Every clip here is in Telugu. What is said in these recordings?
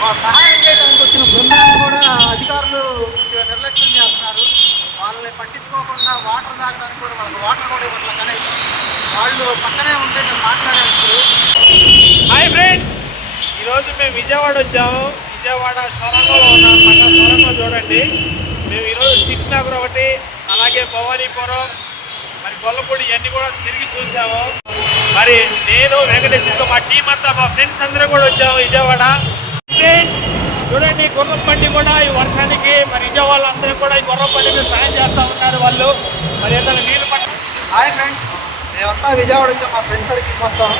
సహాయం చేయడానికి వచ్చిన బృందాన్ని కూడా అధికారులు నిర్లక్ష్యం చేస్తున్నారు. వాళ్ళని పట్టించుకోకుండా వాటర్ తాగడానికి కూడా వాళ్ళకి వాటర్ కూడా ఇవ్వట్లేదు. కానీ వాళ్ళు పక్కనే ఉంటే మేము మాట్లాడేస్తారు. హాయ్ ఫ్రెండ్స్, ఈరోజు మేము విజయవాడ వచ్చాము. విజయవాడ సొరంగంలో ఉన్నామన్నమాట. సొరంగం చూడండి. మేము ఈరోజు సిక్నగర్ ఒకటి, అలాగే భవానీపురం, మరి గొల్లపూడి ఇవన్నీ కూడా తిరిగి చూసాము. మరి నేను వెంకటేశ్వరతో మా టీం అంతా, మా ఫ్రెండ్స్ అందరూ కూడా వచ్చాము విజయవాడ. చూడండి, గుర్రం బండి కూడా ఈ వర్షానికి మరి విజయవాడ అందరూ కూడా ఈ గుర్రం బండికి సాయం చేస్తూ ఉన్నారు వాళ్ళు. మరి ఏదైనా నీళ్ళు పట్ట. హాయ్ ఫ్రెండ్స్, మేమంతా విజయవాడ వచ్చాం. మా ఫ్రెండ్స్ సర్కిల్ మొత్తం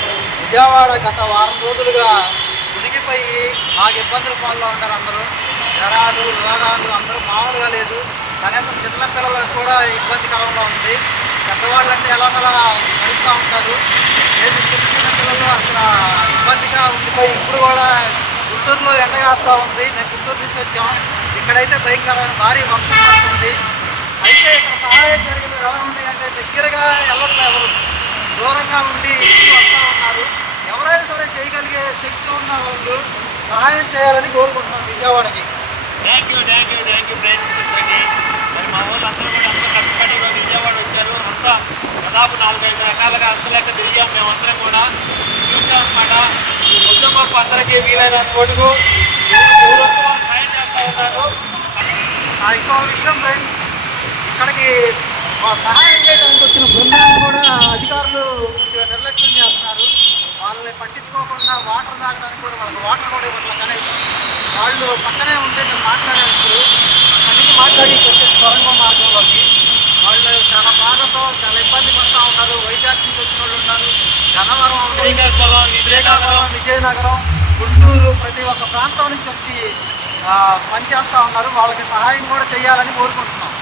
విజయవాడ గత వారం రోజులుగా మునిగిపోయి మాకు ఇబ్బందుల పాల్లో ఉంటారు. అందరూ జ్వరాలు రోగాలు అందరూ మామూలుగా లేదు. కనీసం చిన్న పిల్లలకు కూడా ఇబ్బందికరంగా ఉంది. పెద్దవాళ్ళు అంటే ఎలాగోలా నడుస్తూ ఉంటారు. లేదు, చిన్న పిల్లలు అసలు ఇబ్బందిగా ఉండిపోయి ఇప్పుడు కూడా గుంటూరులో ఎండగాస్తూ ఉంది. మేము గుంటూరు నుంచి వచ్చాం. ఇక్కడైతే భయంకరమైన భారీ వర్షం పడుతుంది. అయితే ఇక్కడ సహాయం జరిగిన ఎలా ఉంది అంటే దగ్గరగా ఎవరు దూరంగా ఉండి ఇంటికి వస్తూ ఉన్నారు. ఎవరైనా సరే చేయగలిగే శక్తి ఉన్న వాళ్ళు సహాయం చేయాలని కోరుకుంటున్నాం విజయవాడకి. Thank you friends. మరి మా వాళ్ళు అందరూ కూడా అంతా కష్టపడి విజయవాడ వచ్చారు. అంతా దాదాపు 4-5 రకాలుగా అంతలేక తిరిగాం. మేమందరం కూడా చూసామన్నమాట. కొంచెం గొప్ప అందరికీ వీలైన కొడుకు సాయం చేస్తూ ఉన్నారు. ఇంకో విషయం ఫ్రెండ్స్, ఇక్కడికి సహాయం చేయడానికి వచ్చిన బృందాన్ని కూడా అధికారులు నిర్లక్ష్యం చేస్తున్నారు. వాళ్ళని పట్టించుకోకుండా వాటర్ తాగడానికి కూడా వాళ్ళకి వాటర్ కూడా ఇవ్వట్లేదు. కానీ వాళ్ళు పక్కనే ఉంటే మేము మాట్లాడేస్తారు. అక్కడికి మాట్లాడి వచ్చే సొరంగం మార్గంలోకి వాళ్ళు చాలా బాధతో చాలా ఇబ్బంది పడుతూ ఉన్నారు. వైజాగ్ నుంచి వచ్చిన వాళ్ళు ఉన్నారు, గన్నవరం, విజయనగరం, గుంటూరు, ప్రతి ఒక్క ప్రాంతం నుంచి వచ్చి పనిచేస్తూ ఉన్నారు. వాళ్ళకి సహాయం కూడా చేయాలని కోరుకుంటున్నాం.